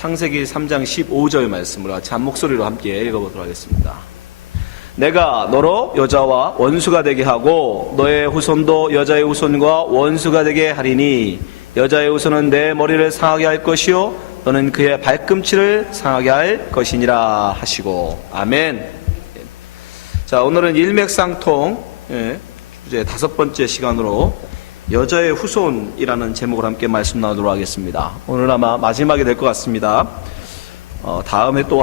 창세기 3장 15절 말씀을 같이 한 목소리로 함께 읽어보도록 하겠습니다. 내가 너로 여자와 원수가 되게 하고 너의 후손도 여자의 후손과 원수가 되게 하리니 여자의 후손은 내 머리를 상하게 할 것이요 너는 그의 발꿈치를 상하게 할 것이니라 하시고. 아멘. 자, 오늘은 일맥상통 주제 5번째 시간으로 여자의 후손이라는 제목으로 함께 말씀 나누도록 하겠습니다. 오늘 아마 마지막이 될 것 같습니다. 다음에 또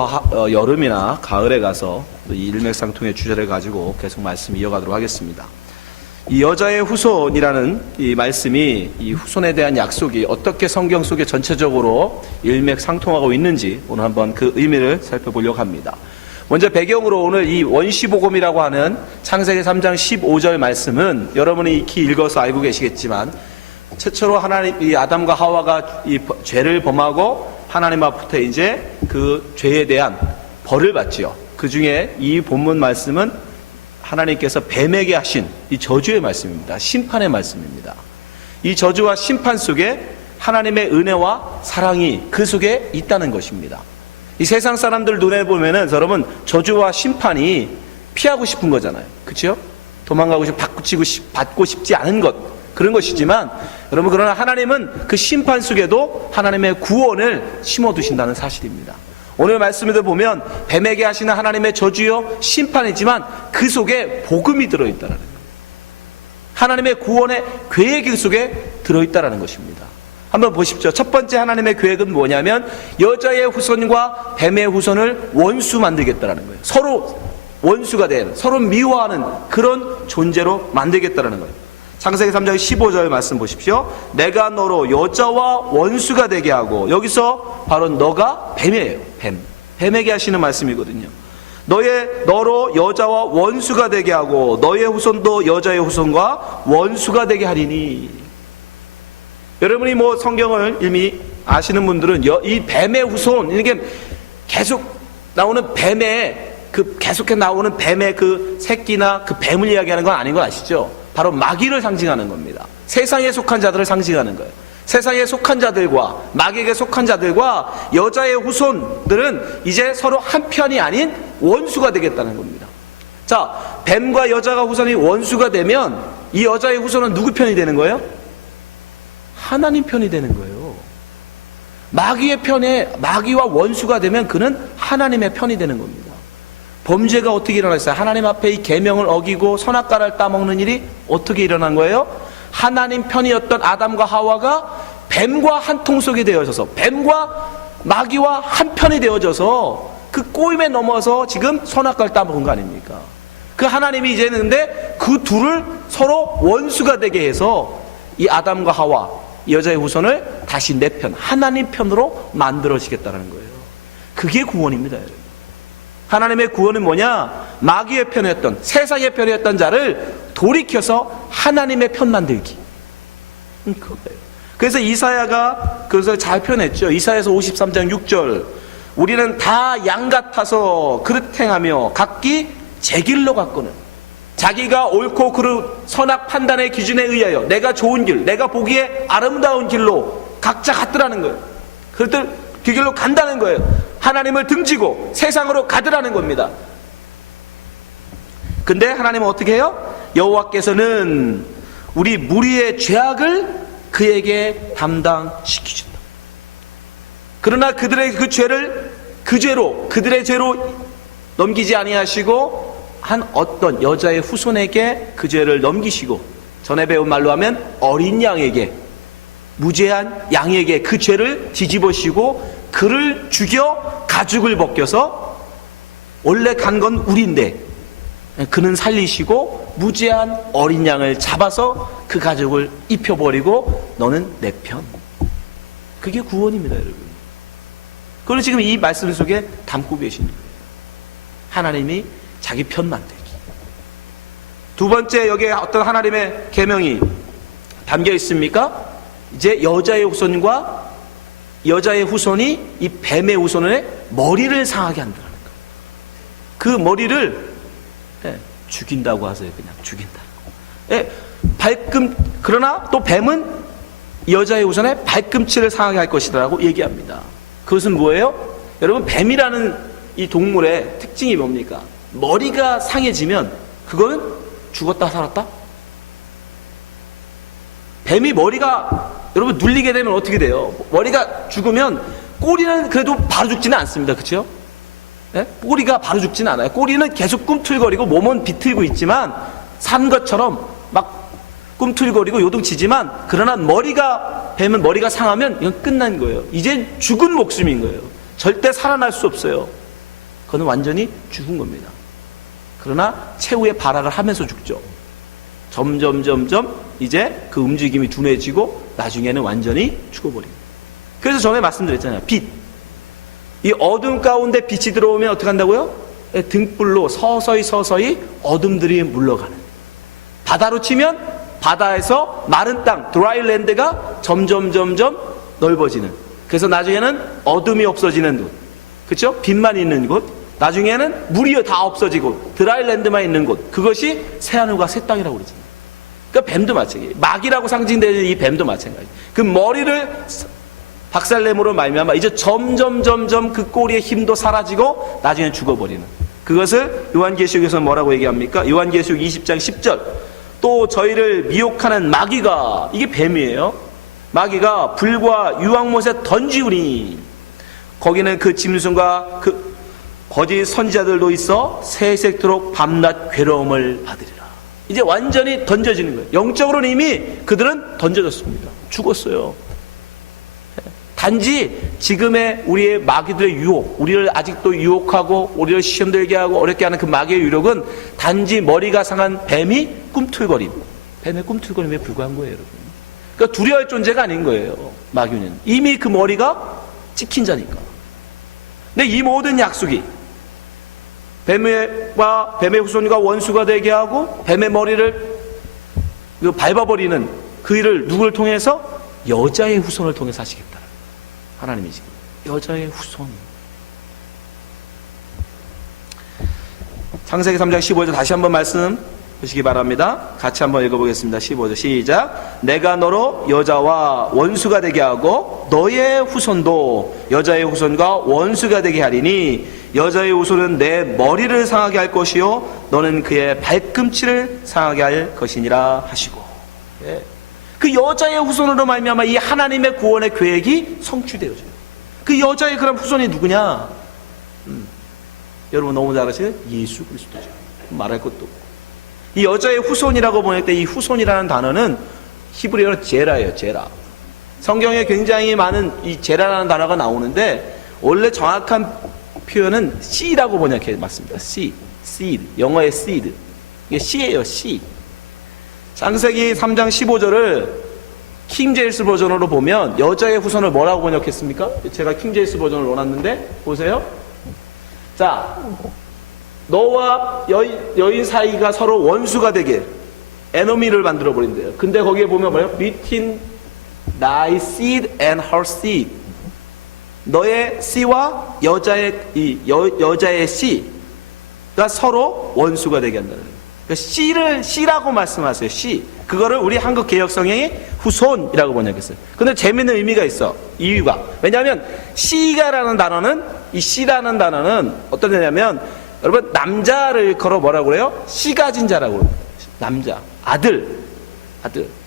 여름이나 가을에 가서 이 일맥상통의 주제를 가지고 계속 말씀 이어가도록 하겠습니다. 이 여자의 후손이라는 이 말씀이, 이 후손에 대한 약속이 어떻게 성경 속에 전체적으로 일맥상통하고 있는지 오늘 한번 그 의미를 살펴보려고 합니다. 먼저 배경으로 오늘 이 원시복음이라고 하는 창세기 3장 15절 말씀은 여러분이 익히 읽어서 알고 계시겠지만, 최초로 하나님, 이 아담과 하와가 이 죄를 범하고 하나님 앞부터 이제 그 죄에 대한 벌을 받지요. 그 중에 이 본문 말씀은 하나님께서 뱀에게 하신 이 저주의 말씀입니다. 심판의 말씀입니다. 이 저주와 심판 속에 하나님의 은혜와 사랑이 그 속에 있다는 것입니다. 이 세상 사람들 눈에 보면은 여러분 저주와 심판이 피하고 싶은 거잖아요. 그렇죠? 도망가고 받고 싶지 않은 것, 그런 것이지만 여러분, 그러나 하나님은 그 심판 속에도 하나님의 구원을 심어두신다는 사실입니다. 오늘 말씀에도 보면 뱀에게 하시는 하나님의 저주요 심판이지만 그 속에 복음이 들어있다는 거예요. 하나님의 구원의 계획 속에 들어있다는 것입니다. 한번 보십시오. 첫 번째 하나님의 계획은 뭐냐면 여자의 후손과 뱀의 후손을 원수 만들겠다는 거예요. 서로 원수가 된, 서로 미워하는 그런 존재로 만들겠다는 거예요. 창세기 3장 15절 말씀 보십시오. 내가 너로 여자와 원수가 되게 하고, 여기서 바로 너가 뱀이에요. 뱀에게 하시는 말씀이거든요. 너로 여자와 원수가 되게 하고 너의 후손도 여자의 후손과 원수가 되게 하리니. 여러분이 성경을 이미 아시는 분들은 이 뱀의 후손, 이게 계속 나오는 계속해 나오는 뱀의 그 새끼나 그 뱀을 이야기하는 건 아닌 거 아시죠? 바로 마귀를 상징하는 겁니다. 세상에 속한 자들을 상징하는 거예요. 세상에 속한 자들과 마귀에게 속한 자들과 여자의 후손들은 이제 서로 한 편이 아닌 원수가 되겠다는 겁니다. 자, 뱀과 여자가 후손이 원수가 되면 이 여자의 후손은 누구 편이 되는 거예요? 하나님 편이 되는 거예요. 마귀와 원수가 되면 그는 하나님의 편이 되는 겁니다. 범죄가 어떻게 일어났어요? 하나님 앞에 이 계명을 어기고 선악과를 따먹는 일이 어떻게 일어난 거예요? 하나님 편이었던 아담과 하와가 뱀과 한 통 속이 되어져서, 뱀과 마귀와 한 편이 되어져서 그 꼬임에 넘어서 지금 선악과를 따먹은 거 아닙니까? 그 하나님이 이제는 근데 그 둘을 서로 원수가 되게 해서 이 아담과 하와, 여자의 후손을 다시 내 편, 하나님 편으로 만들어지겠다는 거예요. 그게 구원입니다, 여러분. 하나님의 구원은 뭐냐? 마귀의 편이었던, 세상의 편이었던 자를 돌이켜서 하나님의 편 만들기. 그거예요. 그래서 이사야가 그것을 잘 표현했죠. 이사야서 53장 6절. 우리는 다 양 같아서 그릇 행하며 각기 제 길로 갔거늘. 자기가 옳고 그릇 선악 판단의 기준에 의하여 내가 좋은 길, 내가 보기에 아름다운 길로 각자 갔더라는 거예요. 그들 그 길로 간다는 거예요. 하나님을 등지고 세상으로 가더라는 겁니다. 근데 하나님은 어떻게 해요? 여호와께서는 우리 무리의 죄악을 그에게 담당시키신다. 그러나 그들의 그 죄를 그들의 죄로 넘기지 아니하시고 한 어떤 여자의 후손에게 그 죄를 넘기시고, 전에 배운 말로 하면 어린 양에게, 무죄한 양에게 그 죄를 뒤집으시고 그를 죽여 가죽을 벗겨서, 원래 간 건 우리인데 그는 살리시고 무죄한 어린 양을 잡아서 그 가죽을 입혀버리고 너는 내 편. 그게 구원입니다, 여러분. 그걸 지금 이 말씀 속에 담고 계신 거예요. 하나님이 자기 편 만들기. 두 번째, 여기에 어떤 하나님의 계명이 담겨 있습니까? 이제 여자의 후손과 여자의 후손이 이 뱀의 후손의 머리를 상하게 한다는 거예요. 그 머리를 죽인다고 하세요. 그냥 죽인다. 그러나 또 뱀은 여자의 후손의 발꿈치를 상하게 할 것이라고 얘기합니다. 그것은 뭐예요? 여러분, 뱀이라는 이 동물의 특징이 뭡니까? 머리가 상해지면 그거는 죽었다 살았다? 뱀이 머리가 여러분 눌리게 되면 어떻게 돼요? 머리가 죽으면 꼬리는 그래도 바로 죽지는 않습니다. 그렇죠? 네? 꼬리가 바로 죽지는 않아요. 꼬리는 계속 꿈틀거리고 몸은 비틀고 있지만 산 것처럼 막 꿈틀거리고 요동치지만, 그러나 뱀은 머리가 상하면 이건 끝난 거예요. 이젠 죽은 목숨인 거예요. 절대 살아날 수 없어요. 그건 완전히 죽은 겁니다. 그러나 최후의 발악을 하면서 죽죠. 점점 이제 그 움직임이 둔해지고 나중에는 완전히 죽어버립니다. 그래서 전에 말씀드렸잖아요. 빛. 이 어둠 가운데 빛이 들어오면 어떻게 한다고요? 등불로 서서히 어둠들이 물러가는. 바다로 치면 바다에서 마른 땅, 드라이랜드가 점점 넓어지는. 그래서 나중에는 어둠이 없어지는 곳. 그렇죠? 빛만 있는 곳. 나중에는 물이 다 없어지고 드라이랜드만 있는 곳. 그것이 새하늘과 새 땅이라고 그러잖아요. 그러니까 뱀도 마찬가지예요. 마귀라고 상징되는 이 뱀도 마찬가지예요. 그 머리를 박살냄으로 말미암아 이제 점점 그 꼬리의 힘도 사라지고 나중에 죽어버리는. 그것을 요한계시록에서 뭐라고 얘기합니까? 요한계시록 20장 10절. 또 저희를 미혹하는 마귀가, 이게 뱀이에요. 마귀가 불과 유황못에 던지우니 거기는 그 짐승과 그 거짓 선지자들도 있어 세색토록 밤낮 괴로움을 받으리라. 이제 완전히 던져지는 거예요. 영적으로는 이미 그들은 던져졌습니다. 죽었어요. 단지 지금의 우리의 마귀들의 유혹, 우리를 아직도 유혹하고 우리를 시험 들게 하고 어렵게 하는 그 마귀의 유혹은 단지 머리가 상한 뱀의 꿈틀거림에 불과한 거예요, 여러분. 그러니까 두려워할 존재가 아닌 거예요, 마귀는. 이미 그 머리가 찍힌 자니까. 근데 이 모든 약속이 뱀의 후손과 원수가 되게 하고 뱀의 머리를 밟아버리는 그 일을 누구를 통해서? 여자의 후손을 통해서 하시겠다. 하나님이 지금 여자의 후손. 창세기 3장 15절 다시 한번 말씀 보시기 바랍니다. 같이 한번 읽어보겠습니다. 15절 시작. 내가 너로 여자와 원수가 되게 하고 너의 후손도 여자의 후손과 원수가 되게 하리니 여자의 후손은 내 머리를 상하게 할 것이요 너는 그의 발꿈치를 상하게 할 것이니라 하시고. 예. 그 여자의 후손으로 말미암아 이 하나님의 구원의 계획이 성취되어져요. 그 여자의 그런 후손이 누구냐? 여러분 너무 잘 아시죠? 예수 그리스도죠. 말할 것도 없고. 이 여자의 후손이라고 보낼 때 이 후손이라는 단어는 히브리어로 제라예요. 제라. 성경에 굉장히 많은 이 제라라는 단어가 나오는데 원래 정확한 표현은 씨라고 번역해 맞습니다. 씨, seed. 영어의 seed. 이게 씨예요. 씨. 창세기 3장 15절을 킹제임스 버전으로 보면 여자의 후손을 뭐라고 번역했습니까? 제가 킹제임스 버전을 원했는데 보세요. 자, 너와 여인 사이가 서로 원수가 되게 에너미를 만들어 버린대요. 근데 거기에 보면 뭐예요? Between thy seed and her seed. 너의 씨와 여자의 씨가 서로 원수가 되게 한다는 거예요. 그러니까 씨라고 말씀하세요. 씨. 그거를 우리 한국 개역 성경이 후손이라고 번역했어요. 근데 재밌는 의미가 있어. 이유가. 왜냐하면 씨가라는 단어는 이 씨라는 단어는 어떤 데냐면 여러분 남자를 걸어 뭐라고 그래요? 씨 가진 자라고 그래요. 남자, 아들.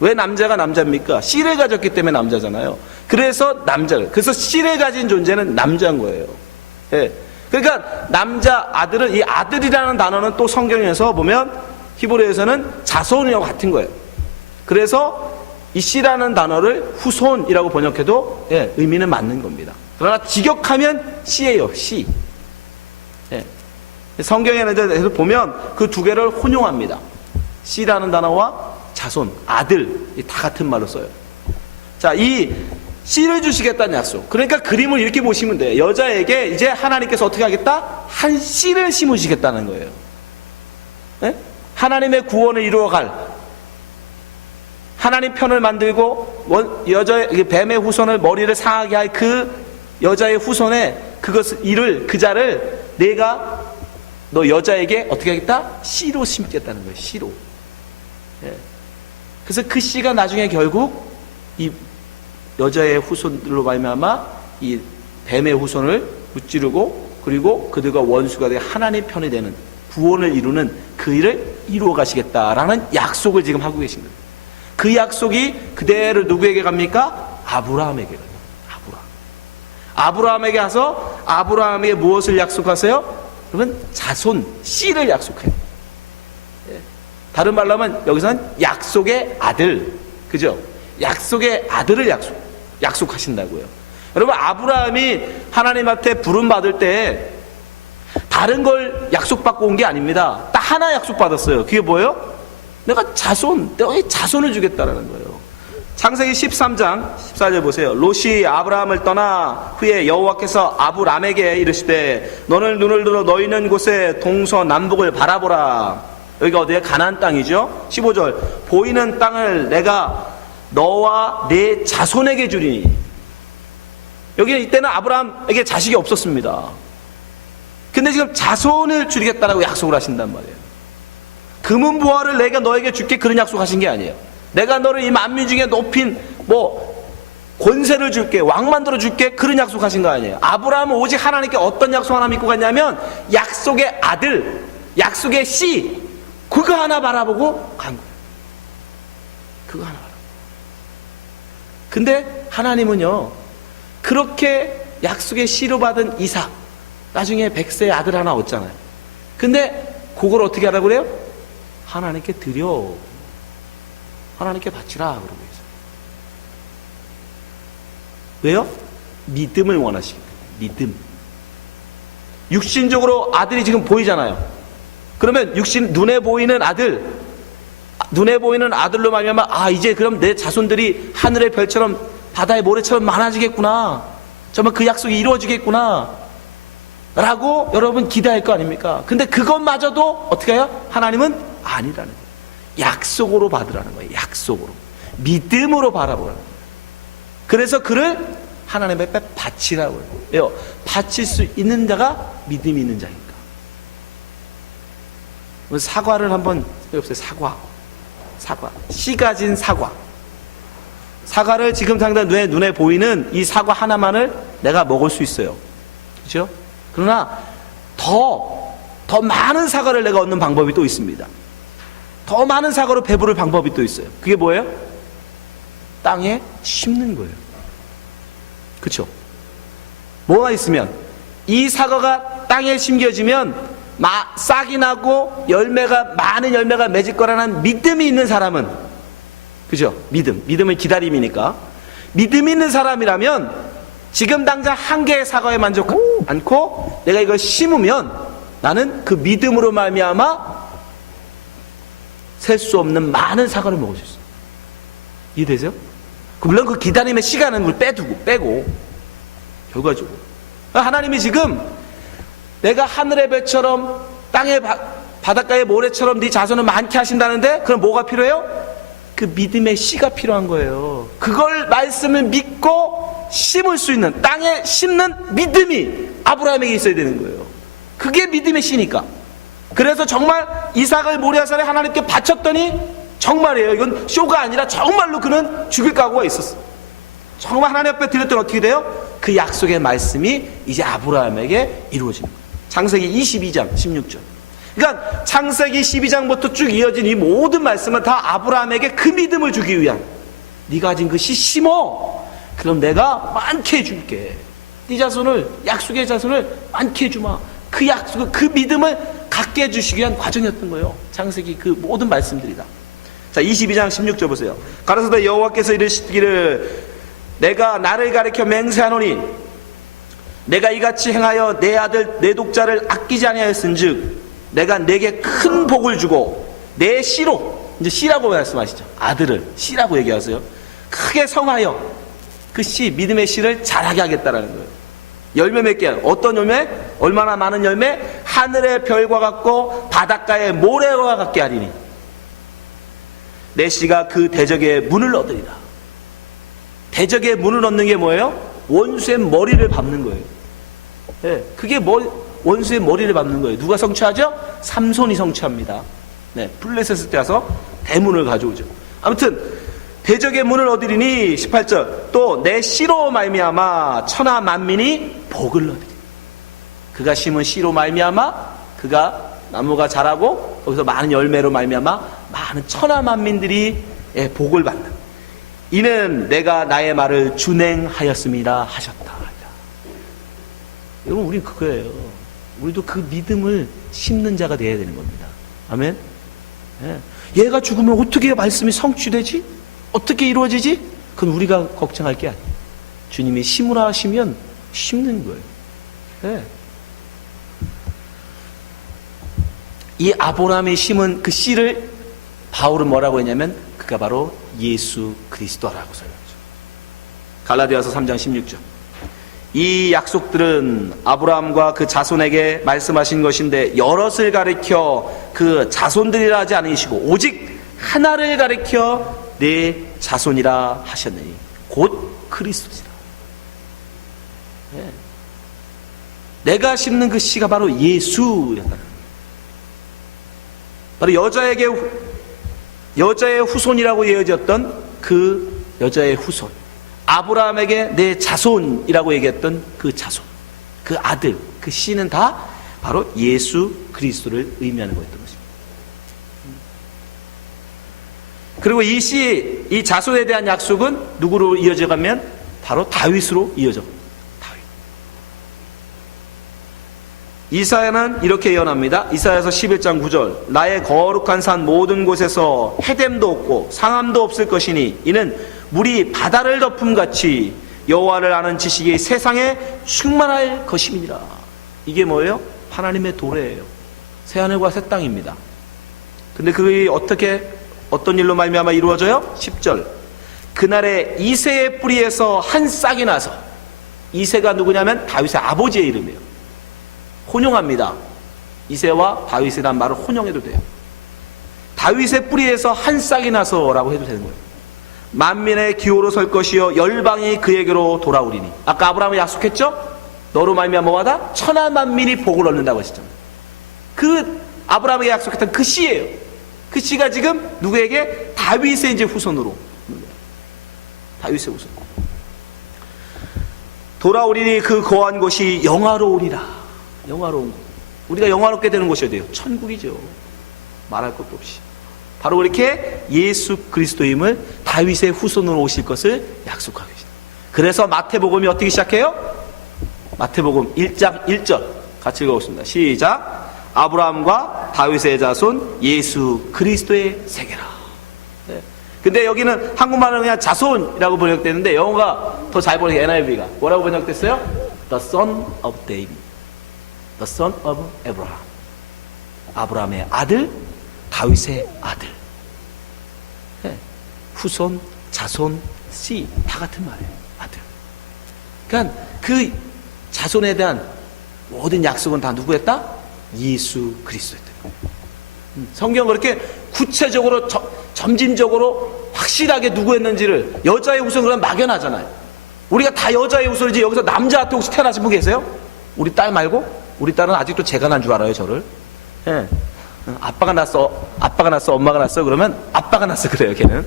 왜 남자가 남자입니까? 씨를 가졌기 때문에 남자잖아요. 그래서 남자를. 그래서 씨를 가진 존재는 남자인 거예요. 예. 그러니까 남자 아들은 이 아들이라는 단어는 또 성경에서 보면 히브리어에서는 자손이와 같은 거예요. 그래서 이 씨라는 단어를 후손이라고 번역해도 예, 의미는 맞는 겁니다. 그러나 직역하면 씨예요. 씨. 예. 성경에는 보면 그 두 개를 혼용합니다. 씨라는 단어와 자손, 아들 다 같은 말로 써요. 자, 이 씨를 주시겠다는 약속. 그러니까 그림을 이렇게 보시면 돼요. 여자에게 이제 하나님께서 어떻게 하겠다? 한 씨를 심으시겠다는 거예요. 네? 하나님의 구원을 이루어갈 하나님 편을 만들고 뱀의 후손을 머리를 상하게 할 그 여자의 후손의 그 자를 내가 너 여자에게 어떻게 하겠다? 씨로 심겠다는 거예요. 씨로. 네. 그래서 그 씨가 나중에 결국 이 여자의 후손들로 말미암아 이 뱀의 후손을 무찌르고 그리고 그들과 원수가 되어 하나님 편이 되는 구원을 이루는 그 일을 이루어 가시겠다라는 약속을 지금 하고 계신 거예요. 그 약속이 그대로 누구에게 갑니까? 아브라함에게 가요. 아브라함에게 가서 아브라함에게 무엇을 약속하세요? 그러면 자손, 씨를 약속해요. 다른 말로 하면 여기서는 약속의 아들, 그죠? 약속의 아들을 약속하신다고요. 여러분, 아브라함이 하나님한테 부름 받을 때 다른 걸 약속받고 온 게 아닙니다. 딱 하나 약속받았어요. 그게 뭐예요? 내가 자손을 주겠다라는 거예요. 창세기 13장 14절 보세요. 롯이 아브라함을 떠나 후에 여호와께서 아브람에게 이르시되 너는 눈을 들어 너희 있는 곳에 동서남북을 바라보라. 여기가 어디에? 가나안 땅이죠. 15절 보이는 땅을 내가 너와 내 자손에게 주리니. 여기 이때는 아브라함에게 자식이 없었습니다. 근데 지금 자손을 주겠다라고 약속을 하신단 말이에요. 금은보화를 내가 너에게 줄게, 그런 약속하신 게 아니에요. 내가 너를 이 만민 중에 높인 권세를 줄게, 왕 만들어 줄게, 그런 약속하신 거 아니에요. 아브라함은 오직 하나님께 어떤 약속 하나 믿고 갔냐면 약속의 아들, 약속의 씨, 그거 하나 바라보고 간 거예요. 그거 하나 바라보고. 근데 하나님은요, 그렇게 약속의 씨로 받은 이삭, 나중에 100세의 아들 하나 얻잖아요. 근데 그걸 어떻게 하라고 그래요? 하나님께 드려, 하나님께 바치라 그러고 있어요. 왜요? 믿음을 원하시기 때문에. 믿음. 육신적으로 아들이 지금 보이잖아요. 그러면 눈에 보이는 아들, 눈에 보이는 아들로 말미암아 이제 그럼 내 자손들이 하늘의 별처럼 바다의 모래처럼 많아지겠구나, 정말 그 약속이 이루어지겠구나 라고 여러분 기대할 거 아닙니까? 근데 그것마저도 어떻게 해요? 하나님은 아니라는 거예요. 약속으로 받으라는 거예요. 약속으로, 믿음으로 바라보라는 거예요. 그래서 그를 하나님 앞에 바치라고 해요. 왜요? 바칠 수 있는 자가 믿음이 있는 자니까. 사과를 한번 해보세요. 사과, 씨 가진 사과. 사과를 지금 당장 눈에 보이는 이 사과 하나만을 내가 먹을 수 있어요. 그렇죠? 그러나 더 많은 사과를 내가 얻는 방법이 또 있습니다. 더 많은 사과로 배부를 방법이 또 있어요. 그게 뭐예요? 땅에 심는 거예요. 그렇죠? 뭐가 있으면 이 사과가 땅에 심겨지면 싹이 나고 많은 열매가 맺을 거라는 믿음이 있는 사람은, 그죠? 믿음은 기다림이니까. 믿음이 있는 사람이라면 지금 당장 한 개의 사과에 만족하지 않고 내가 이걸 심으면 나는 그 믿음으로 말미암아 셀 수 없는 많은 사과를 먹을 수 있어요. 이해되세요? 물론 그 기다림의 시간은 빼고 결과적으로 하나님이 지금 내가 하늘의 별처럼 땅의 바닷가의 모래처럼 네 자손을 많게 하신다는데, 그럼 뭐가 필요해요? 그 믿음의 씨가 필요한 거예요. 그걸 말씀을 믿고 심을 수 있는, 땅에 심는 믿음이 아브라함에게 있어야 되는 거예요. 그게 믿음의 씨니까. 그래서 정말 이삭을 모리아산에 하나님께 바쳤더니 정말이에요. 이건 쇼가 아니라 정말로 그는 죽일 각오가 있었어. 정말 하나님 앞에 드렸더니 어떻게 돼요? 그 약속의 말씀이 이제 아브라함에게 이루어지는 거예요. 창세기 22장 16절. 그러니까 창세기 12장부터 쭉 이어진 이 모든 말씀은 다 아브라함에게 그 믿음을 주기 위한, 네가 가진 그 씨 심어, 그럼 내가 많게 해줄게. 네 자손을, 약속의 자손을 많게 해주마. 그 약속, 그 믿음을 갖게 해주시기 위한 과정이었던 거예요. 창세기 그 모든 말씀들이 다. 자, 22장 16절 보세요. 가로사대 여호와께서 이르시기를 내가 나를 가리켜 맹세하노니 내가 이같이 행하여 내 아들 내 독자를 아끼지 아니하였은즉 내가 내게 큰 복을 주고 내 씨로, 이제 씨라고 말씀하시죠. 아들을 씨라고 얘기하세요. 크게 성하여 그 씨, 믿음의 씨를 자라게 하겠다라는 거예요. 열매 맺게 하는, 어떤 열매? 얼마나 많은 열매? 하늘의 별과 같고 바닷가의 모래와 같게 하리니 내 씨가 그 대적의 문을 얻으리라. 대적의 문을 얻는 게 뭐예요? 원수의 머리를 밟는 거예요. 네, 그게 원수의 머리를 밟는 거예요. 누가 성취하죠? 삼손이 성취합니다. 네, 블레셋을 떼서 대문을 가져오죠. 아무튼 대적의 문을 얻으리니 18절 또 내 씨로 말미암아 천하 만민이 복을 얻으리. 그가 심은 씨로 말미암아 그가 나무가 자라고 거기서 많은 열매로 말미암아 많은 천하 만민들이 복을 받는, 이는 내가 나의 말을 준행하였음이라 하셨다. 여러분, 우린 그거예요. 우리도 그 믿음을 심는 자가 되어야 되는 겁니다. 아멘. 얘가 죽으면 어떻게 말씀이 성취되지? 어떻게 이루어지지? 그건 우리가 걱정할 게 아니에요. 주님이 심으라 하시면 심는 거예요. 이 아브라함이 심은 그 씨를 바울은 뭐라고 했냐면 그가 바로 예수 그리스도라고 설명하죠. 갈라디아서 3장 16절. 이 약속들은 아브라함과 그 자손에게 말씀하신 것인데 여럿을 가리켜 그 자손들이라 하지 않으시고 오직 하나를 가리켜 내 자손이라 하셨느니 곧 그리스도시라. 내가 심는 그 씨가 바로 예수였다는 거예요. 바로 여자의 후손이라고 이어졌던 그 여자의 후손, 아브라함에게 내 자손이라고 얘기했던 그 자손, 그 아들, 그 씨는 다 바로 예수 그리스도를 의미하는 거였던 것입니다. 그리고 이 씨, 이 자손에 대한 약속은 누구로 이어져 가면 바로 다윗으로 이어져 갑니다. 다윗. 이사야는 이렇게 예언합니다. 이사야서 11장 9절 나의 거룩한 산 모든 곳에서 해됨도 없고 상함도 없을 것이니 이는 물이 바다를 덮음같이 여호와를 아는 지식이 세상에 충만할 것임이니라. 이게 뭐예요? 하나님의 도래예요. 새하늘과 새 땅입니다. 근데 그게 어떤 일로 말미암아 이루어져요? 10절 그날에 이새의 뿌리에서 한 싹이 나서, 이새가 누구냐면 다윗의 아버지의 이름이에요. 혼용합니다. 이새와 다윗이란 말을 혼용해도 돼요. 다윗의 뿌리에서 한 싹이 나서 라고 해도 되는 거예요. 만민의 기호로 설 것이요 열방이 그에게로 돌아오리니. 아까 아브라함이 약속했죠? 너로 말미암아 뭐하다? 천하 만민이 복을 얻는다고 하셨잖아요. 그 아브라함에게 약속했던 그 씨예요. 그 씨가 지금 누구에게? 다윗의 이제 후손으로. 다윗의 후손. 돌아오리니 그 거한 곳이 영화로우리라. 영화로운 곳. 우리가 영화롭게 되는 곳이 어디예요? 천국이죠. 말할 것도 없이. 바로 이렇게 예수 그리스도임을 다윗의 후손으로 오실 것을 약속하고 계십니다. 그래서 마태복음이 어떻게 시작해요? 마태복음 1장 1절 같이 읽어보겠습니다. 시작. 아브라함과 다윗의 자손 예수 그리스도의 세계라. 근데 여기는 한국말은 그냥 자손이라고 번역되는데 영어가 더 잘 번역해. NIV가 뭐라고 번역됐어요? The son of David, the son of Abraham. 아브라함의 아들, 다윗의 아들. 후손, 자손, 씨 다 같은 말이에요. 아들. 그러니까 그 자손에 대한 모든 약속은 다 누구였다? 예수 그리스도였다. 성경은 그렇게 구체적으로 점진적으로 확실하게 누구였는지를, 여자의 후손 그러면 막연하잖아요. 우리가 다 여자의 후손이지 여기서 남자한테 혹시 태어나신 분 계세요? 우리 딸 말고? 우리 딸은 아직도 제가 난 줄 알아요, 저를. 아빠가 낳았어, 엄마가 낳았어 그러면 아빠가 낳았어 그래요, 걔는.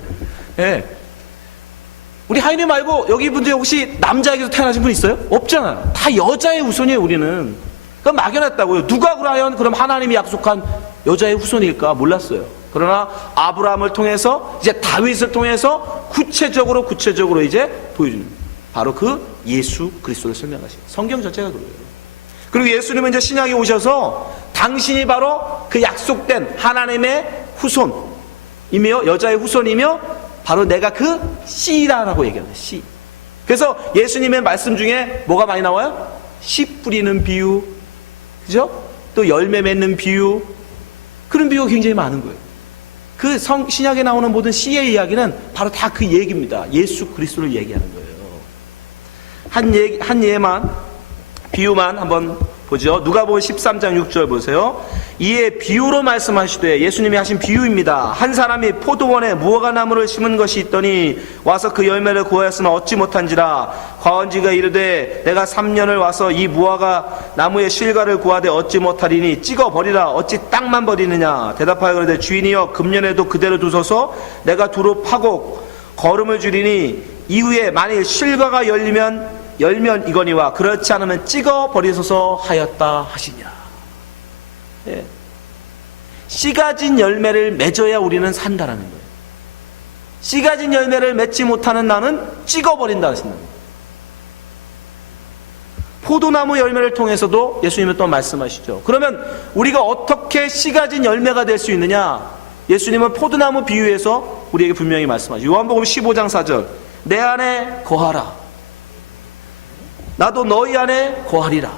우리 하인이 말고 여기 분들 혹시 남자에게서 태어나신 분 있어요? 없잖아요. 다 여자의 후손이에요, 우리는. 그럼 막연했다고요. 누가 과연 그럼 하나님이 약속한 여자의 후손일까? 몰랐어요. 그러나 아브라함을 통해서 이제 다윗을 통해서 구체적으로 이제 보여주는, 바로 그 예수 그리스도를 설명하시는 성경 자체가 그래요. 그리고 예수님은 이제 신약에 오셔서 당신이 바로 그 약속된 하나님의 후손이며 여자의 후손이며 바로 내가 그 씨라고 얘기합니다. 씨. 그래서 예수님의 말씀 중에 뭐가 많이 나와요? 씨 뿌리는 비유, 그죠? 또 열매 맺는 비유, 그런 비유가 굉장히 많은 거예요. 그 신약에 나오는 모든 씨의 이야기는 바로 다 그 얘기입니다. 예수 그리스도를 얘기하는 거예요. 한 예만, 비유만 한번 보죠. 누가복음 13장 6절 보세요. 이에 비유로 말씀하시되, 예수님이 하신 비유입니다. 한 사람이 포도원에 무화과나무를 심은 것이 있더니 와서 그 열매를 구하였으나 얻지 못한지라. 과언지가 이르되 내가 3년을 와서 이 무화과 나무의 실과를 구하되 얻지 못하리니 찍어버리라. 어찌 땅만 버리느냐. 대답하여 그러되 주인이여 금년에도 그대로 두소서. 내가 두루 파고 걸음을 줄이니 이후에 만일 실과가 열면 이거니와 그렇지 않으면 찍어 버리소서 하였다 하시니라. 예. 씨 가진 열매를 맺어야 우리는 산다라는 거예요. 씨 가진 열매를 맺지 못하는 나는 찍어 버린다 하신다. 포도나무 열매를 통해서도 예수님은 또 말씀하시죠. 그러면 우리가 어떻게 씨 가진 열매가 될 수 있느냐? 예수님은 포도나무 비유해서 우리에게 분명히 말씀하시죠. 요한복음 15장 4절, 내 안에 거하라, 나도 너희 안에 거하리라.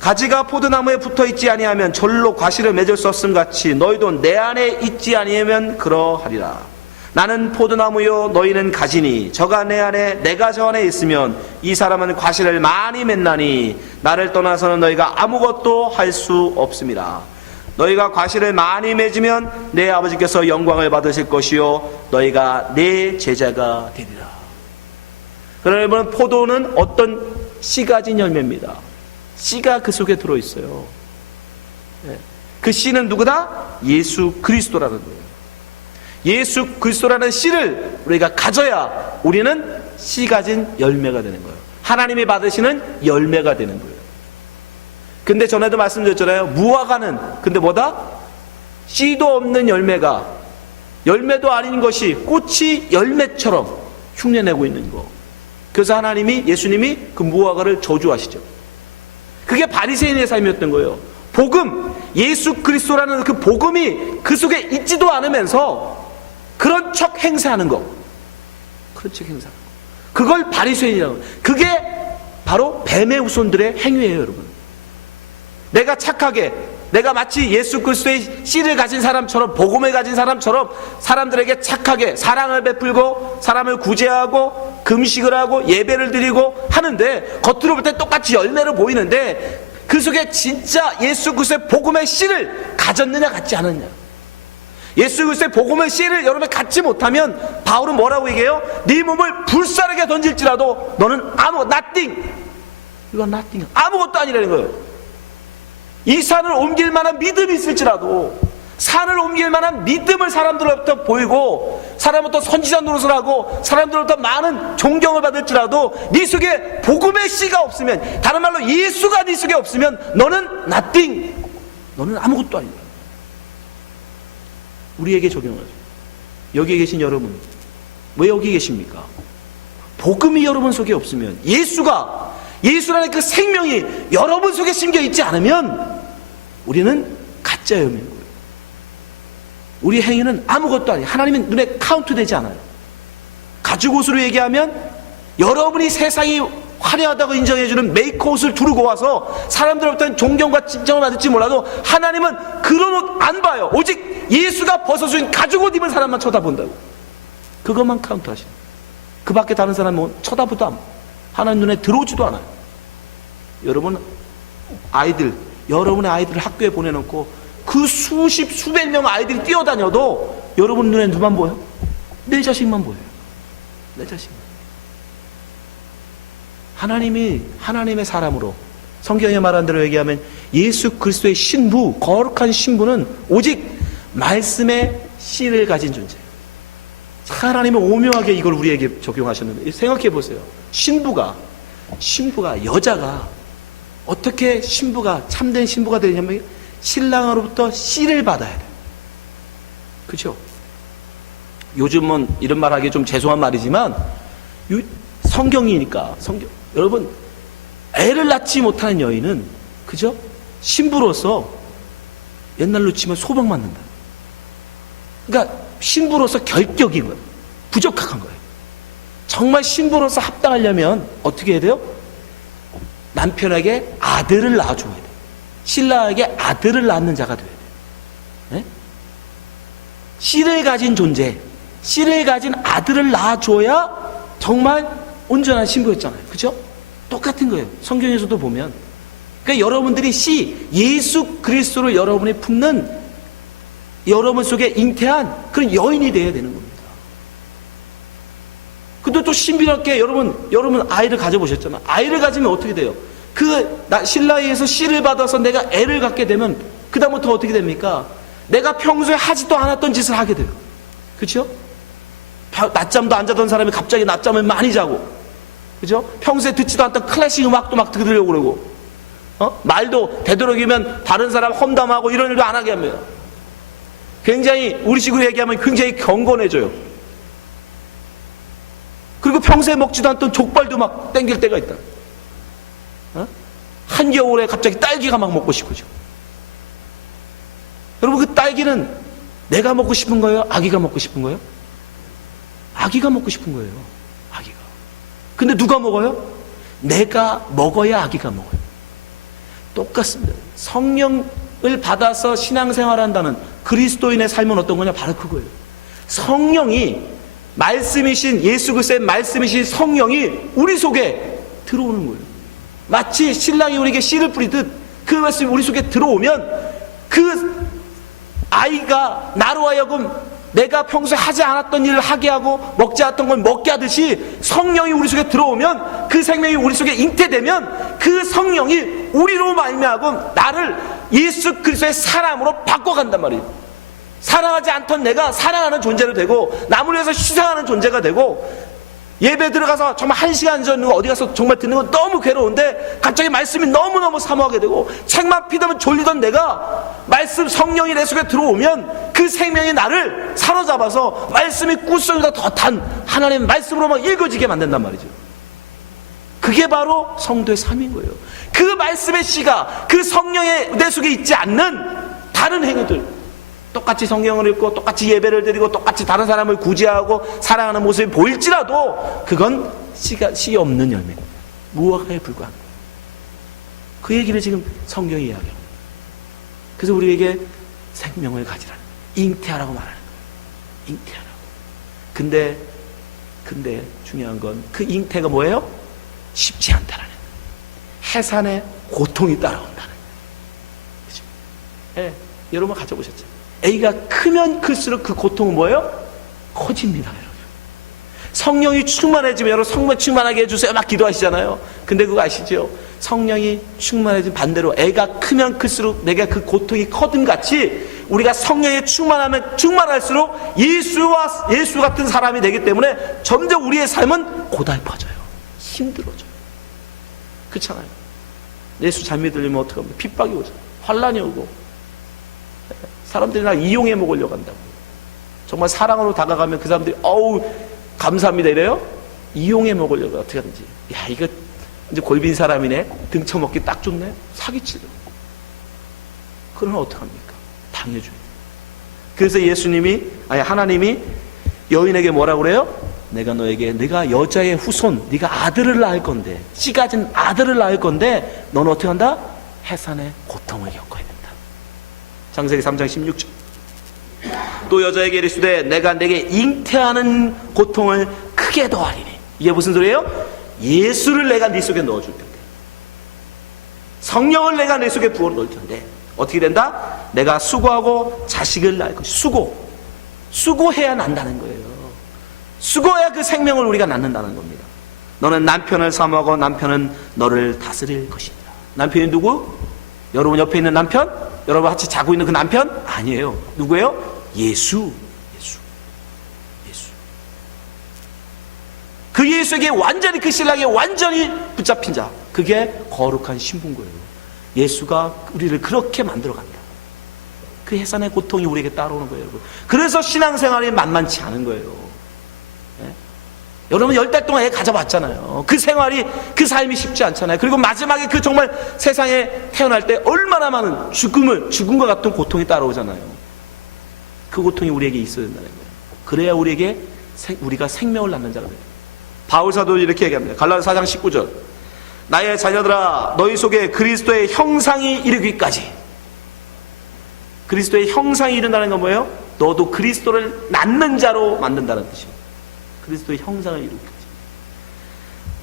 가지가 포도나무에 붙어있지 아니하면 절로 과실을 맺을 수 없음 같이 너희도 내 안에 있지 아니하면 그러하리라. 나는 포도나무요 너희는 가지니 저가 내 안에 내가 저 안에 있으면 이 사람은 과실을 많이 맺나니 나를 떠나서는 너희가 아무것도 할 수 없습니다. 너희가 과실을 많이 맺으면 내 아버지께서 영광을 받으실 것이요 너희가 내 제자가 되리라. 그러면 포도는 어떤 씨 가진 열매입니다. 씨가 그 속에 들어있어요. 그 씨는 누구다? 예수 그리스도라는 거예요. 예수 그리스도라는 씨를 우리가 가져야 우리는 씨 가진 열매가 되는 거예요. 하나님이 받으시는 열매가 되는 거예요. 근데 전에도 말씀드렸잖아요. 무화과는 근데 뭐다? 씨도 없는 열매가, 열매도 아닌 것이 꽃이 열매처럼 흉내내고 있는 거. 그래서 하나님이, 예수님이 그 무화과를 저주하시죠. 그게 바리새인의 삶이었던 거예요. 복음, 예수 그리스도라는 그 복음이 그 속에 있지도 않으면서 그런 척 행세하는 거, 그런 척 행세하는 거, 그걸 바리새인이라고. 그게 바로 뱀의 후손들의 행위예요, 여러분. 내가 착하게, 내가 마치 예수 그리스도의 씨를 가진 사람처럼, 복음을 가진 사람처럼 사람들에게 착하게 사랑을 베풀고 사람을 구제하고 금식을 하고 예배를 드리고 하는데 겉으로 볼 때 똑같이 열매로 보이는데 그 속에 진짜 예수 그리스도의 복음의 씨를 가졌느냐 갖지 않았느냐. 예수 그리스도의 복음의 씨를 여러분이 갖지 못하면 바울은 뭐라고 얘기해요? 네 몸을 불사르게 던질지라도 너는 nothing, 이건 nothing, 아무것도 아니라는 거예요. 이 산을 옮길 만한 믿음이 있을지라도, 산을 옮길 만한 믿음을 사람들로부터 보이고 사람부터 선지자 노릇을 하고 사람들로부터 많은 존경을 받을지라도 네 속에 복음의 씨가 없으면, 다른 말로 예수가 네 속에 없으면 너는 nothing, 너는 아무것도 아니다. 우리에게 적용하죠. 여기 계신 여러분, 왜 여기 계십니까? 복음이 여러분 속에 없으면, 예수라는 그 생명이 여러분 속에 심겨 있지 않으면 우리는 가짜 열매인 거예요. 우리 행위는 아무것도 아니에요. 하나님은 눈에 카운트 되지 않아요. 가죽 옷으로 얘기하면 여러분이 세상이 화려하다고 인정해주는 메이커 옷을 두르고 와서 사람들로부터는 존경과 칭찬을 받을지 몰라도 하나님은 그런 옷 안 봐요. 오직 예수가 벗어준 가죽 옷 입은 사람만 쳐다본다고. 그것만 카운트 하시는. 그 밖에 다른 사람은 쳐다보도 않아요. 하나님 눈에 들어오지도 않아요. 여러분의 아이들을 학교에 보내놓고 그 수백 명 아이들이 뛰어다녀도 여러분 눈에 누만 보여? 내 자식만 보여요. 내 자식만. 하나님이 하나님의 사람으로, 성경에 말한 대로 얘기하면 예수 그리스도의 신부, 거룩한 신부는 오직 말씀의 씨를 가진 존재예요. 하나님은 오묘하게 이걸 우리에게 적용하셨는데 생각해 보세요. 신부가 여자가 어떻게 참된 신부가 되냐면 신랑으로부터 씨를 받아야 돼요. 그렇죠? 요즘은 이런 말 하기 좀 죄송한 말이지만 성경이니까 여러분, 애를 낳지 못하는 여인은 그죠? 신부로서 옛날로 치면 소방 맞는다. 그러니까 신부로서 결격인 거예요. 부족한 거예요. 정말 신부로서 합당하려면 어떻게 해야 돼요? 남편에게 아들을 낳아줘야 돼요. 신랑에게 아들을 낳는 자가 돼야 돼요. 네? 씨를 가진 존재, 씨를 가진 아들을 낳아줘야 정말 온전한 신부였잖아요. 그죠? 똑같은 거예요. 성경에서도 보면. 그러니까 여러분들이 예수 그리스도를 여러분이 품는, 여러분 속에 잉태한 그런 여인이 되어야 되는 겁니다. 근데 또 신비롭게 여러분 아이를 가져보셨잖아요. 아이를 가지면 어떻게 돼요? 신라에서 씨를 받아서 내가 애를 갖게 되면 그다음부터 어떻게 됩니까? 내가 평소에 하지도 않았던 짓을 하게 돼요. 그렇죠? 낮잠도 안 자던 사람이 갑자기 낮잠을 많이 자고, 그죠? 평소에 듣지도 않던 클래식 음악도 막 들으려고 그러고, 말도 되도록이면 다른 사람 험담하고 이런 일도 안 하게 합니다. 굉장히 우리식으로 얘기하면 굉장히 경건해져요. 그리고 평소에 먹지도 않던 족발도 막 땡길 때가 있다. 한겨울에 갑자기 딸기가 막 먹고 싶어져. 여러분, 그 딸기는 내가 먹고 싶은 거예요? 아기가 먹고 싶은 거예요? 아기가 먹고 싶은 거예요. 아기가. 근데 누가 먹어요? 내가 먹어야 아기가 먹어요. 똑같습니다. 성령을 받아서 신앙생활한다는 그리스도인의 삶은 어떤 거냐? 바로 그거예요. 성령이, 말씀이신 예수 그리스도의 말씀이신 성령이 우리 속에 들어오는 거예요. 마치 신랑이 우리에게 씨를 뿌리듯 그 말씀이 우리 속에 들어오면 그 아이가 나로 하여금 내가 평소에 하지 않았던 일을 하게 하고 먹지 않았던 걸 먹게 하듯이 성령이 우리 속에 들어오면, 그 생명이 우리 속에 잉태되면 그 성령이 우리로 말미암아 나를 예수 그리스도의 사람으로 바꿔간단 말이에요. 사랑하지 않던 내가 사랑하는 존재로 되고, 남을 위해서 희생하는 존재가 되고, 예배 들어가서 정말 1시간 전 어디 가서 정말 듣는 건 너무 괴로운데 갑자기 말씀이 너무너무 사모하게 되고, 책만 피다면 졸리던 내가 말씀, 성령이 내 속에 들어오면 그 생명이 나를 사로잡아서 말씀이 꿀송이가 더 단 하나님의 말씀으로만 읽어지게 만든단 말이죠. 그게 바로 성도의 삶인 거예요. 그 말씀의 씨가 그 성령의 내 속에 있지 않는 다른 행위들, 똑같이 성경을 읽고 똑같이 예배를 드리고 똑같이 다른 사람을 구제하고 사랑하는 모습이 보일지라도 그건 씨 없는 열매, 무화과에 불과한 거예요. 그 얘기를 지금 성경이 이야기합니다. 그래서 우리에게 생명을 가지라는, 잉태하라고 말하는 거예요. 잉태하라고. 근데 중요한 건 그 잉태가 뭐예요? 쉽지 않다라는 거예요. 해산의 고통이 따라온다는 거죠. 예, 여러분 가져보셨죠? A가 크면 클수록 그 고통은 뭐예요? 커집니다, 여러분. 성령이 충만해지면, 여러분 성령 충만하게 해주세요 막 기도하시잖아요. 근데 그거 아시죠? 성령이 충만해지면 반대로 애가 크면 클수록 내가 그 고통이 커든 같이 우리가 성령에 충만하면 충만할수록 예수 같은 사람이 되기 때문에 점점 우리의 삶은 고달퍼져요. 힘들어져요. 그렇잖아요. 예수 잘 믿으려면 어떻게 합니까? 핍박이 오죠. 환란이 오고, 사람들이 날 이용해 먹으려고 한다고. 정말 사랑으로 다가가면 그 사람들이 어우 감사합니다 이래요? 이용해 먹으려고 어떻게 하든지. 야, 이거 이제 골빈 사람이네, 등쳐먹기 딱 좋네, 사기치려고. 그러면 어떡합니까? 당해줘요. 그래서 하나님이 여인에게 뭐라고 그래요? 내가 여자의 후손, 네가 아들을 낳을 건데, 씨 가진 아들을 낳을 건데 너는 어떻게 한다? 해산의 고통을 겪어야 된다. 창세기 3장 16절. 또 여자에게 이르시되 내가 내게 잉태하는 고통을 크게 더하리니. 이게 무슨 소리예요? 예수를 내가 네 속에 넣어줄 텐데, 성령을 내가 내 속에 부어 넣을 텐데 어떻게 된다? 내가 수고하고 자식을 낳을 것이. 수고해야 난다는 거예요. 수고해야 그 생명을 우리가 낳는다는 겁니다. 너는 남편을 사모하고 남편은 너를 다스릴 것입니다. 남편이 누구? 여러분 옆에 있는 남편? 여러분 같이 자고 있는 그 남편? 아니에요. 누구예요? 예수. 그 예수에게 완전히, 그 신랑에 완전히 붙잡힌 자, 그게 거룩한 신분거예요. 예수가 우리를 그렇게 만들어간다. 그 해산의 고통이 우리에게 따라오는 거예요, 여러분. 그래서 신앙생활이 만만치 않은 거예요. 네? 여러분 10달 동안 애 가져봤잖아요. 그 생활이, 그 삶이 쉽지 않잖아요. 그리고 마지막에 그 정말 세상에 태어날 때 얼마나 많은 죽음과 같은 고통이 따라오잖아요. 그 고통이 우리에게 있어야 된다는 거예요. 그래야 우리가 생명을 낳는 자가 돼요. 바울 사도 이렇게 얘기합니다. 갈라디아 4장 19절. 나의 자녀들아, 너희 속에 그리스도의 형상이 이르기까지. 그리스도의 형상이 이른다는 건 뭐예요? 너도 그리스도를 낳는 자로 만든다는 뜻이에요. 그리스도의 형상을 이루기까지.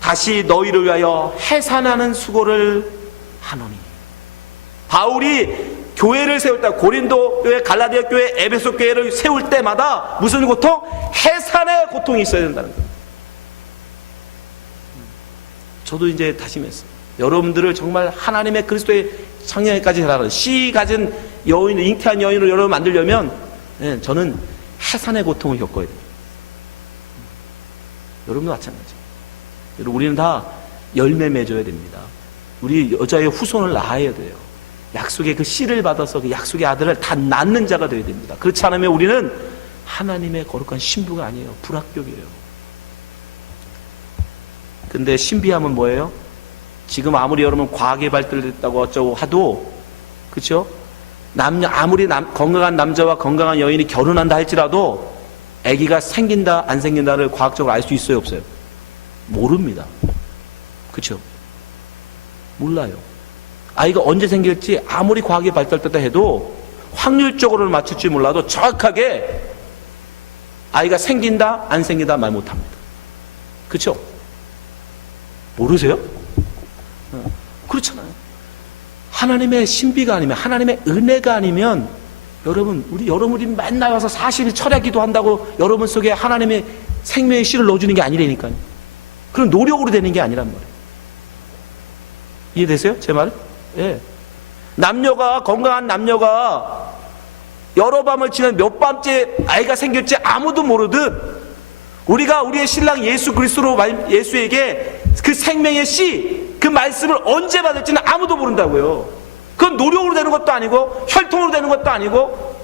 다시 너희를 위하여 해산하는 수고를 하노니. 바울이 교회를 세울 때, 고린도 교회, 갈라디아 교회, 에베소 교회를 세울 때마다 무슨 고통? 해산의 고통이 있어야 된다는 거예요. 저도 이제 다짐했어요. 여러분들을 정말 하나님의 그리스도의 성령까지 자라는 씨 가진 여인, 잉태한 여인으로 여러분 만들려면 저는 해산의 고통을 겪어야 돼요. 여러분도 마찬가지. 우리는 다 열매 맺어야 됩니다. 우리 여자의 후손을 낳아야 돼요. 약속의 그 씨를 받아서 그 약속의 아들을 다 낳는 자가 되어야 됩니다. 그렇지 않으면 우리는 하나님의 거룩한 신부가 아니에요. 불합격이에요. 근데 신비함은 뭐예요? 지금 아무리 여러분 과학이 발달됐다고 어쩌고 하도, 그렇죠? 아무리 건강한 남자와 건강한 여인이 결혼한다 할지라도 아기가 생긴다 안 생긴다를 과학적으로 알 수 있어요, 없어요? 모릅니다. 그렇죠? 몰라요. 아이가 언제 생길지 아무리 과학이 발달됐다 해도 확률적으로는 맞출지 몰라도 정확하게 아이가 생긴다 안 생긴다 말 못합니다. 그렇죠? 모르세요? 그렇잖아요. 하나님의 신비가 아니면, 하나님의 은혜가 아니면, 여러분이 맨날 와서 40일 철야 기도한다고 여러분 속에 하나님의 생명의 씨를 넣어주는 게 아니라니까요. 그런 노력으로 되는 게 아니란 말이에요. 이해되세요? 제 말? 예. 건강한 남녀가 여러 밤을 지난 몇 밤째 아이가 생길지 아무도 모르듯, 우리가 우리의 신랑 예수 그리스도로 예수에게 그 생명의 씨, 그 말씀을 언제 받을지는 아무도 모른다고요. 그건 노력으로 되는 것도 아니고 혈통으로 되는 것도 아니고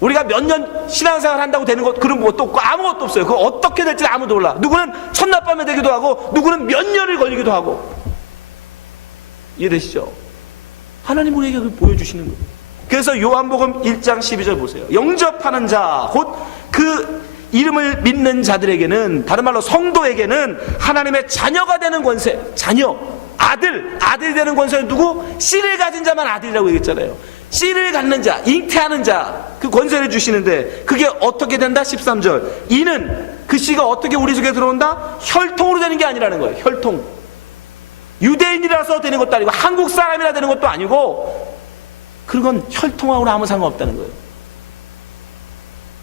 우리가 몇 년 신앙생활 한다고 되는 것, 그런 것도 없고 아무것도 없어요. 그거 어떻게 될지 아무도 몰라. 누구는 첫날밤에 되기도 하고 누구는 몇 년을 걸리기도 하고. 이해되시죠? 하나님 우리에게 그걸 보여주시는 거예요. 그래서 요한복음 1장 12절 보세요. 영접하는 자, 곧 그 이름을 믿는 자들에게는, 다른 말로 성도에게는 하나님의 자녀가 되는 권세, 아들이 되는 권세는 누구? 씨를 가진 자만 아들이라고 얘기했잖아요. 씨를 갖는 자, 잉태하는 자, 그 권세를 주시는데 그게 어떻게 된다? 13절. 이는 그 씨가 어떻게 우리 속에 들어온다? 혈통으로 되는 게 아니라는 거예요. 혈통. 유대인이라서 되는 것도 아니고 한국 사람이라 되는 것도 아니고, 그건 혈통하고는 아무 상관없다는 거예요.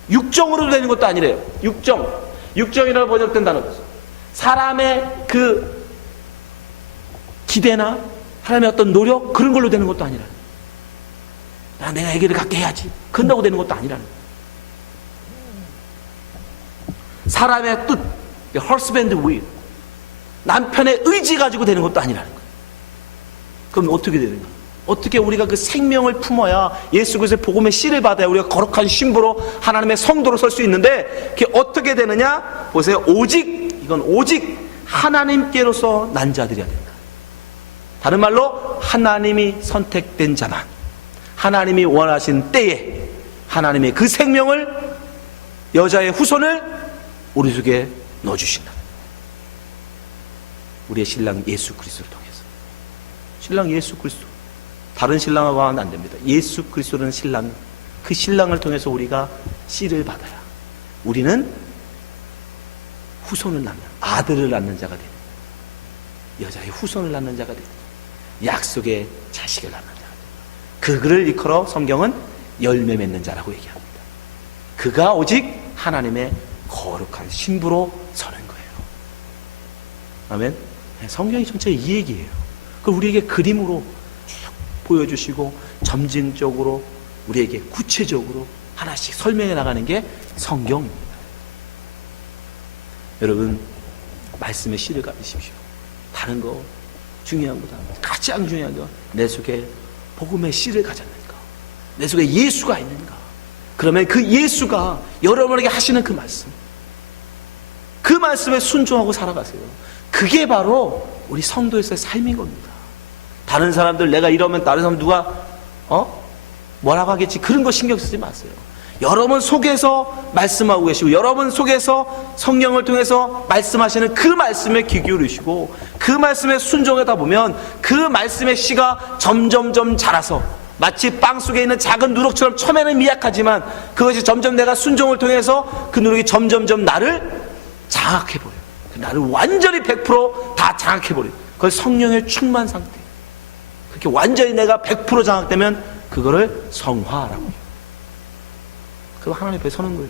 육정으로도 되는 것도 아니래요. 육정이라고 번역된 단어가 있어요. 사람의 그 기대나 사람의 어떤 노력, 그런 걸로 되는 것도 아니라, 내가 아기를 갖게 해야지, 그런다고 되는 것도 아니라는 거예요. 사람의 뜻, the husband will, 남편의 의지 가지고 되는 것도 아니라는 거예요. 그럼 어떻게 되는가? 어떻게 우리가 그 생명을 품어야, 예수 그리스도의 복음의 씨를 받아야 우리가 거룩한 신부로 하나님의 성도로 설 수 있는데, 그게 어떻게 되느냐? 보세요. 오직 하나님께로서 난 자들이어야 된다. 다른 말로 하나님이 선택된 자만, 하나님이 원하신 때에 하나님의 그 생명을, 여자의 후손을 우리 속에 넣어주신다. 우리의 신랑 예수 그리스도를 통해서. 신랑 예수 그리스도, 다른 신랑하고 하면 안 됩니다. 예수 그리스도는 신랑, 그 신랑을 통해서 우리가 씨를 받아야 우리는 후손을 낳는, 아들을 낳는 자가 되는, 여자의 후손을 낳는 자가 되는, 약속의 자식을 낳는 자가 되는, 그를 일컬어 성경은 열매 맺는 자라고 얘기합니다. 그가 오직 하나님의 거룩한 신부로 서는 거예요. 아멘. 성경이 전체 이 얘기예요. 그걸 우리에게 그림으로 쭉 보여주시고 점진적으로 우리에게 구체적으로 하나씩 설명해 나가는 게 성경입니다. 여러분, 말씀의 씨를 가지십시오. 다른 거 중요한 거다. 가장 중요한 건 내 속에 복음의 씨를 가졌는가, 내 속에 예수가 있는가. 그러면 그 예수가 여러분에게 하시는 그 말씀, 그 말씀에 순종하고 살아가세요. 그게 바로 우리 성도에서의 삶인 겁니다. 다른 사람들, 내가 이러면 다른 사람 누가 뭐라고 하겠지, 그런 거 신경 쓰지 마세요. 여러분 속에서 말씀하고 계시고, 여러분 속에서 성령을 통해서 말씀하시는 그 말씀에 귀 기울이시고, 그 말씀에 순종하다 보면 그 말씀의 씨가 점점점 자라서, 마치 빵 속에 있는 작은 누룩처럼 처음에는 미약하지만 그것이 점점 내가 순종을 통해서 그 누룩이 점점점 나를 장악해버려요. 나를 완전히 100% 다 장악해버려요. 그걸 성령의 충만 상태. 그렇게 완전히 내가 100% 장악되면 그거를 성화라고 해요. 그거 하나님 앞에 서는 거예요.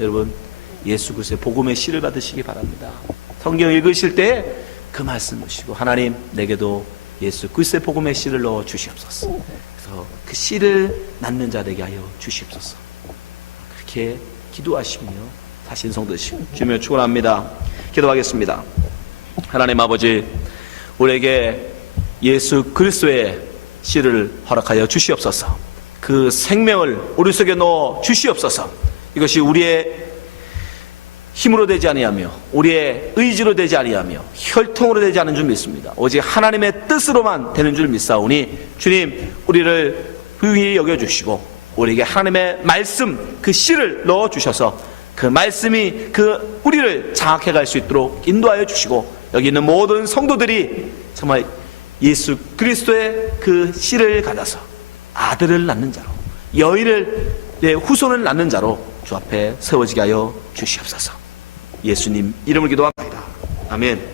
여러분, 예수 그리스도의 복음의 씨를 받으시기 바랍니다. 성경 읽으실 때 그 말씀 보시고, 하나님 내게도 예수 그리스도의 복음의 씨를 넣어 주시옵소서. 그래서 그 씨를 낳는 자 되게 하여 주시옵소서. 그렇게 기도하시며 다시 인성드시 주님을 축원합니다. 기도하겠습니다. 하나님 아버지, 우리에게 예수 그리스도의 씨를 허락하여 주시옵소서. 그 생명을 우리 속에 넣어 주시옵소서. 이것이 우리의 힘으로 되지 아니하며 우리의 의지로 되지 아니하며 혈통으로 되지 않은 줄 믿습니다. 오직 하나님의 뜻으로만 되는 줄 믿사오니 주님, 우리를 부유히 여겨주시고 우리에게 하나님의 말씀 그 씨를 넣어주셔서 그 말씀이 그 우리를 장악해 갈 수 있도록 인도하여 주시고, 여기 있는 모든 성도들이 정말 예수 그리스도의 그 씨를 가져서 아들을 낳는 자로, 여인을 내 후손을 낳는 자로 주 앞에 세워지게 하여 주시옵소서. 예수님 이름을 기도합니다. 아멘.